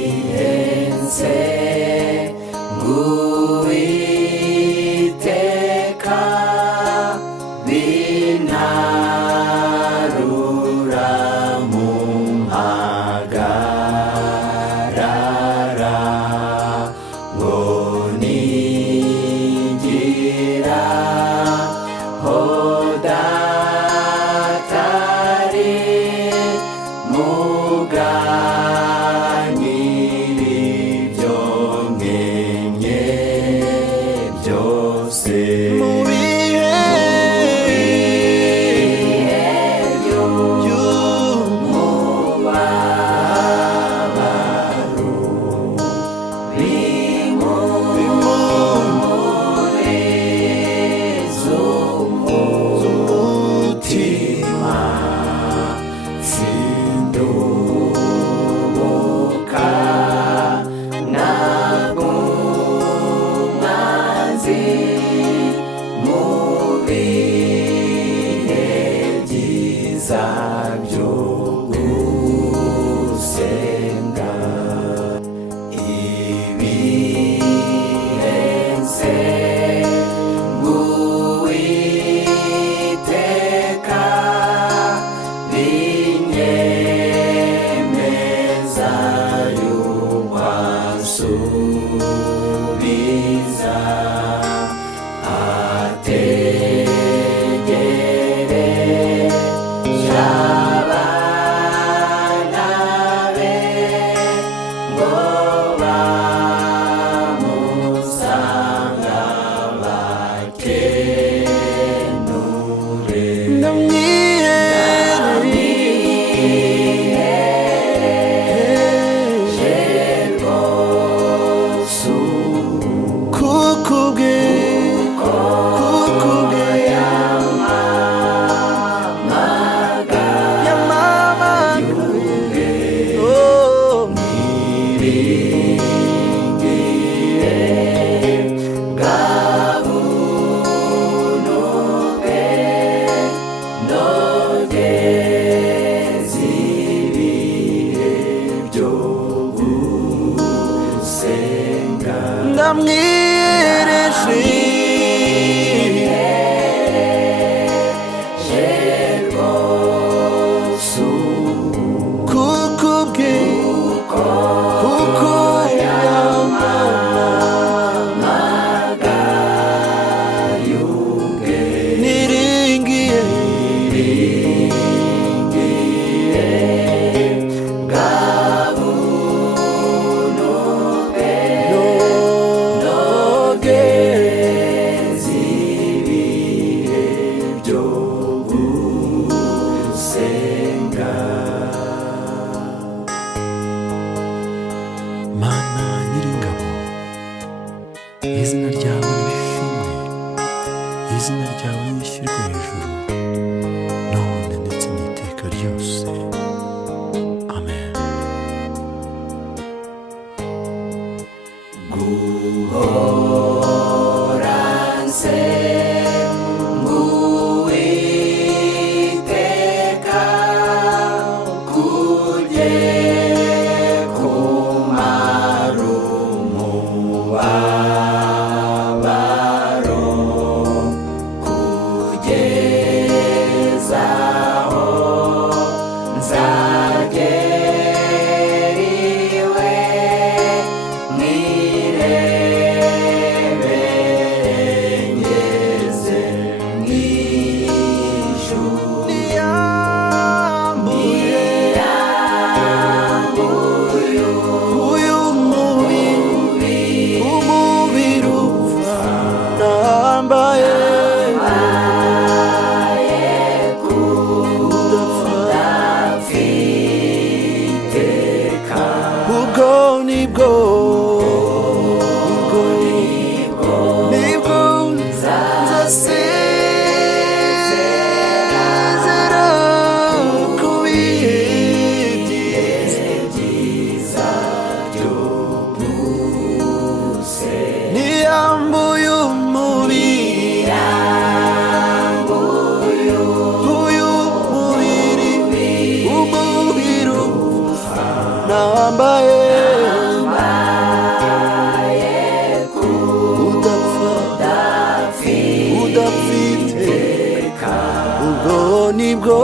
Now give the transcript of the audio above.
ibihenze ng'Uwiteka bintarura mu mpagarara ngo ningira ho datari muganira ibyo nkenye byose mu bihe by'umubabaro bimpumuriza umutima sindubuka n'umwanzi mu bihe byiza byo gusenga ibihenze ng'Uwiteka binyemeza yuko ansubiza ategereje abana be ngo bamusanga bakenure namwihereje rwose kukubwe yamamaguye mwiringiye bwa buntu bwe nogeze ibihe byo gusenga ndamwihereje rwose kukubwe kuko yamamagaye ubwe niringiye bwa buntu bwe nogeze ibihe byo gusenga. Mana Nyiringabo, izina ryawe nirishimwe, izina ryawe nishyirwe hejuru none ndetse n'iteka ryose. Amen. guhora nsenga Uwiteka kugiye kumara umubabaro kugeza aho nzagera iwe mwirebere ngeze mw'ijuru niyambuye uyu mubiri upfa nambaye kudapfa iteka ubwo nibwo nzasezera mfite ubwo nibwo